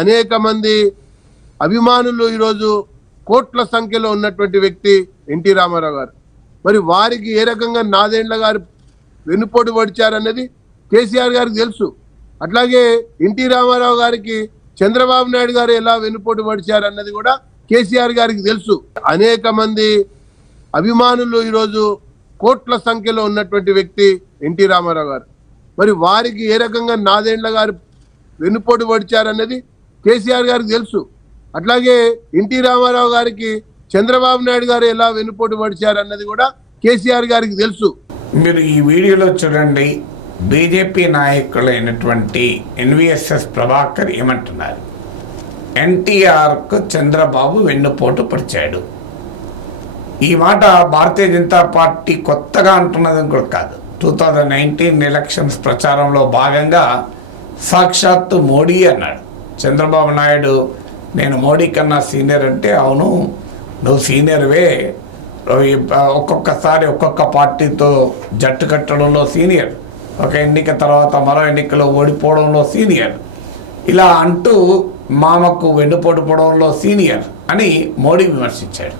అనేక మంది అభిమానులు ఈరోజు కోట్ల సంఖ్యలో ఉన్నటువంటి వ్యక్తి ఎన్టీ రామారావు గారు. మరి వారికి ఏ రకంగా నాదేండ్ల గారు వెన్నుపోటు పడిచారన్నది కేసీఆర్ గారికి తెలుసు. అట్లాగే ఎన్టీ రామారావు గారికి చంద్రబాబు నాయుడు గారు ఎలా వెన్నుపోటు పడిచారన్నది కూడా కేసీఆర్ గారికి తెలుసు. అనేక మంది అభిమానులు ఈరోజు కోట్ల సంఖ్యలో ఉన్నటువంటి వ్యక్తి ఎన్టీ రామారావు గారు. మరి వారికి ఏ రకంగా నాదేండ్ల గారు వెన్నుపోటు పడిచారన్నది కేసీఆర్ గారికి తెలుసు. అట్లాగే ఎన్టీ రామారావు గారికి చంద్రబాబు నాయుడు గారు ఎలా వెన్నుపోటు పడిచారన్నది కూడా కేసీఆర్ గారికి తెలుసు. మీరు ఈ వీడియోలో చూడండి. బీజేపీ నాయకులైనటువంటి ఎన్విఎస్ఎస్ ప్రభాకర్ ఏమంటున్నారు? ఎన్టీఆర్కు చంద్రబాబు వెన్నుపోటు పరిచాడు ఈ మాట భారతీయ జనతా పార్టీ కొత్తగా అంటున్నది కూడా కాదు. టూ థౌజండ్ నైన్టీన్ ఎలక్షన్స్ ప్రచారంలో భాగంగా సాక్షాత్తు మోడీ అన్నాడు. చంద్రబాబు నాయుడు నేను మోడీ కన్నా సీనియర్ అంటే అవును నువ్వు సీనియర్వే. ఒక్కొక్కసారి ఒక్కొక్క పార్టీతో జట్టు కట్టడంలో సీనియర్. ఒక ఎన్నిక తర్వాత మరో ఎన్నికలో ఓడిపోవడంలో సీనియర్. ఇలా అంటూ మామకు వెన్నుపోటు పోవడంలో సీనియర్ అని మోడీ విమర్శించాడు.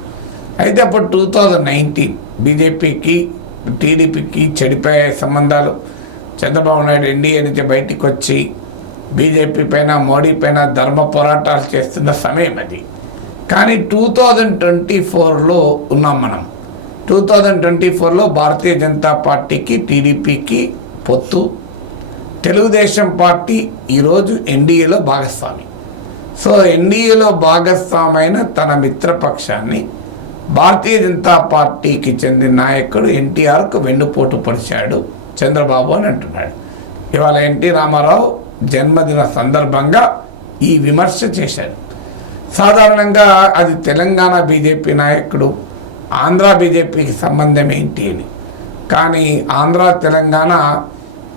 అయితే అప్పుడు టూ థౌజండ్ నైన్టీన్ బీజేపీకి టీడీపీకి చెడిపోయే సంబంధాలు. చంద్రబాబు నాయుడు ఎన్డీఏ నుంచి బయటికి వచ్చి బీజేపీ పైన మోడీ పైన ధర్మ పోరాటాలు చేస్తున్న సమయం అది. కానీ టూ థౌజండ్ ట్వంటీ ఫోర్లో ఉన్నాం మనం. టూ థౌజండ్ ట్వంటీ ఫోర్లో భారతీయ జనతా పార్టీకి టీడీపీకి పొత్తు. తెలుగుదేశం పార్టీ ఈరోజు ఎన్డీఏలో భాగస్వామి. సో ఎన్డీఏలో భాగస్వామైన తన మిత్రపక్షాన్ని భారతీయ జనతా పార్టీకి చెందిన నాయకుడు ఎన్టీఆర్కు వెన్నుపోటు పరిచాడు చంద్రబాబు అని అంటున్నాడు. ఇవాళ ఎన్టీ రామారావు జన్మదిన సందర్భంగా ఈ విమర్శ చేశాడు సాధారణంగా అది తెలంగాణ బీజేపీ నాయకుడు ఆంధ్ర బీజేపీకి సంబంధం ఏంటి అని. కానీ ఆంధ్ర తెలంగాణ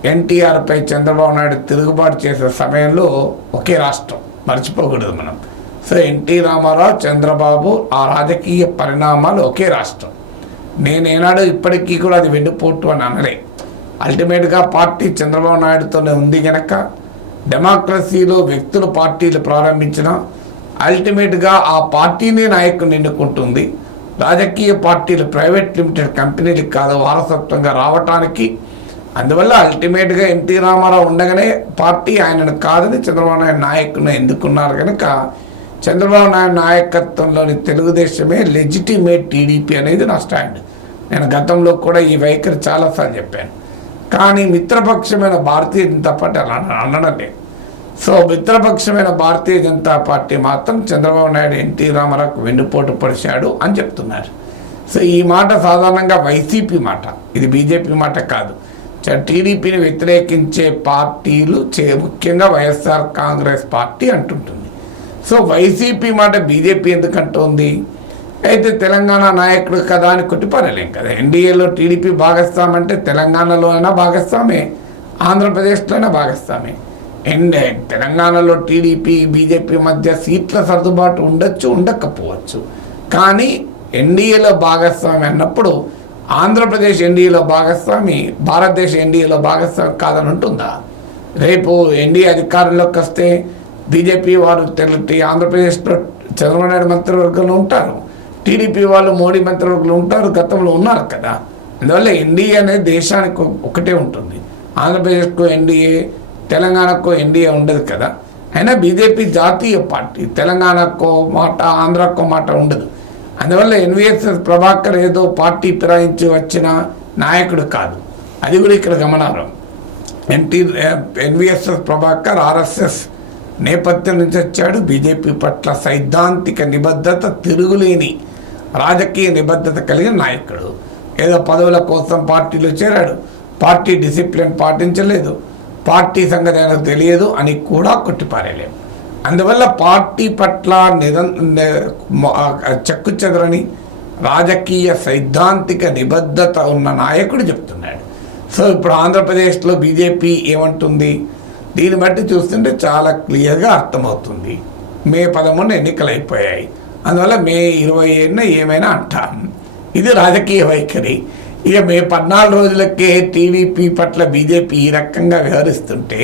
ఎన్టీఆర్పై చంద్రబాబు నాయుడు తిరుగుబాటు చేసే సమయంలో ఒకే రాష్ట్రం మర్చిపోకూడదు మనం. సో ఎన్టీ రామారావు చంద్రబాబు ఆ రాజకీయ పరిణామాలు ఒకే రాష్ట్రం. నేనేనాడు ఇప్పటికీ కూడా అది వెండిపోటు అని అనలే. అల్టిమేట్గా పార్టీ చంద్రబాబు నాయుడుతోనే ఉంది కనుక డెమోక్రసీలో వ్యక్తులు పార్టీలు ప్రారంభించిన అల్టిమేట్గా ఆ పార్టీని నాయకుని ఎన్నుకుంటుంది. రాజకీయ పార్టీలు ప్రైవేట్ లిమిటెడ్ కంపెనీలకు కాదు వారసత్వంగా రావటానికి. అందువల్ల అల్టిమేట్గా ఎన్టీ రామారావు ఉండగానే పార్టీ ఆయనను కాదని చంద్రబాబు నాయుడు నాయకుని ఎందుకున్నారు కనుక చంద్రబాబు నాయుడు నాయకత్వంలోని తెలుగుదేశమే లెజిటిమేట్ టీడీపీ అనేది నా స్టాండ్. నేను గతంలో కూడా ఈ వైఖరి చాలాసార్లు చెప్పాను. కానీ మిత్రపక్షమైన భారతీయ జనతా పార్టీ అలా అనడం లేదు. సో మిత్రపక్షమైన భారతీయ జనతా పార్టీ మాత్రం చంద్రబాబు నాయుడు ఎన్టీ రామారావుకు వెన్నుపోటు పరిచాడు అని చెప్తున్నారు. సో ఈ మాట సాధారణంగా వైసీపీ మాట. ఇది బీజేపీ మాట కాదు. టీడీపీని వ్యతిరేకించే పార్టీలు చే ముఖ్యంగా వైఎస్ఆర్ కాంగ్రెస్ పార్టీ అంటుంటుంది. సో వైసీపీ మాట బీజేపీ ఎందుకంటోంది? అయితే తెలంగాణ నాయకుడు కదా అని కొట్టిపారలేం కదా? ఎన్డీఏలో టీడీపీ భాగస్వామంటే తెలంగాణలో అయినా భాగస్వామే ఆంధ్రప్రదేశ్లో అయినా భాగస్వామే. అండ్ uh, తెలంగాణలో టీడీపీ బీజేపీ మధ్య సీట్ల సర్దుబాటు ఉండొచ్చు ఉండకపోవచ్చు. కానీ ఎన్డీఏలో భాగస్వామి అన్నప్పుడు ఆంధ్రప్రదేశ్ ఎన్డీఏలో భాగస్వామి భారతదేశ ఎన్డీఏలో భాగస్వామి కాదని ఉంటుందా? రేపు ఎన్డీఏ అధికారంలోకి వస్తే బీజేపీ వారు తెలుగు ఆంధ్రప్రదేశ్లో చంద్రబాబు నాయుడు మంత్రివర్గంలో ఉంటారు. టీడీపీ వాళ్ళు మోడీ మంత్రివర్గంలో ఉంటారు గతంలో ఉన్నారు కదా. అందువల్ల ఎన్డీఏ అనేది దేశానికి ఒకటే ఉంటుంది. ఆంధ్రప్రదేశ్కు ఎన్డీఏ తెలంగాణకు ఎన్డీఏ ఉండదు కదా. అయినా బీజేపీ జాతీయ పార్టీ తెలంగాణకో మాట ఆంధ్రాకో మాట ఉండదు. అందువల్ల ఎన్విఎస్ఎస్ ప్రభాకర్ ఏదో పార్టీ ఫిరాయించి వచ్చిన నాయకుడు కాదు. అది కూడా ఇక్కడ గమనార్హం. ఎన్టీ ఎన్విఎస్ఎస్ ప్రభాకర్ ఆర్ఎస్ఎస్ నేపథ్యం నుంచి వచ్చాడు. బీజేపీ పట్ల సైద్ధాంతిక నిబద్ధత తిరుగులేని రాజకీయ నిబద్ధత కలిగిన నాయకుడు. ఏదో పదవుల కోసం పార్టీలో చేరాడు. పార్టీ డిసిప్లిన్ పాటించలేదు. పార్టీ సంగతి ఆయనకు తెలియదు అని కూడా కొట్టిపారేయలేము. అందువల్ల పార్టీ పట్ల నిరం చెక్కు చెదరని రాజకీయ సైద్ధాంతిక నిబద్ధత ఉన్న నాయకుడు చెప్తున్నాడు. సో ఇప్పుడు ఆంధ్రప్రదేశ్లో బీజేపీ ఏమంటుంది? దీన్ని బట్టి చూస్తుంటే చాలా క్లియర్గా అర్థమవుతుంది. మే పదమూడు ఎన్నికలు అయిపోయాయి అందువల్ల మే ఇరవై ఏడున ఏమైనా అంటాం ఇది రాజకీయ వైఖరి. ఇక మే పద్నాలుగు రోజులకే టీడీపీ పట్ల బీజేపీ ఈ రకంగా వ్యవహరిస్తుంటే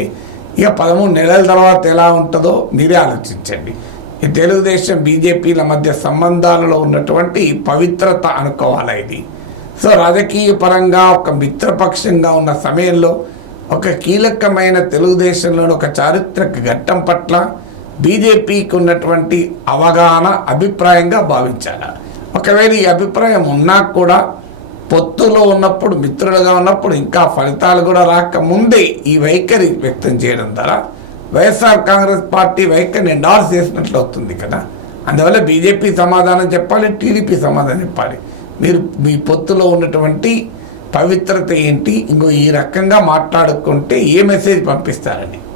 ఇక పదమూడు నెలల తర్వాత ఎలా ఉంటుందో మీరే ఆలోచించండి. ఈ తెలుగుదేశం బీజేపీల మధ్య సంబంధాలలో ఉన్నటువంటి పవిత్రత అనుకోవాలి ఇది? సో రాజకీయ పరంగా ఒక మిత్రపక్షంగా ఉన్న సమయంలో ఒక కీలకమైన తెలుగుదేశంలోని ఒక చారిత్రక ఘట్టం పట్ల బీజేపీకి ఉన్నటువంటి అవగాహన అభిప్రాయంగా భావించాలి? ఒకవేళ ఈ అభిప్రాయం ఉన్నా కూడా పొత్తులో ఉన్నప్పుడు మిత్రులుగా ఉన్నప్పుడు ఇంకా ఫలితాలు కూడా రాకముందే ఈ వైఖరి వ్యక్తం చేయడం ద్వారా వైఎస్ఆర్ కాంగ్రెస్ పార్టీ వైఖరిని ఎండార్స్ చేసినట్లు అవుతుంది కదా. అందువల్ల బీజేపీ సమాధానం చెప్పాలి టీడీపీ సమాధానం చెప్పాలి. మీరు మీ పొత్తులో ఉన్నటువంటి పవిత్రత ఏంటి? ఇంకో ఈ రకంగా మాట్లాడుకుంటే ఏ మెసేజ్ పంపిస్తారని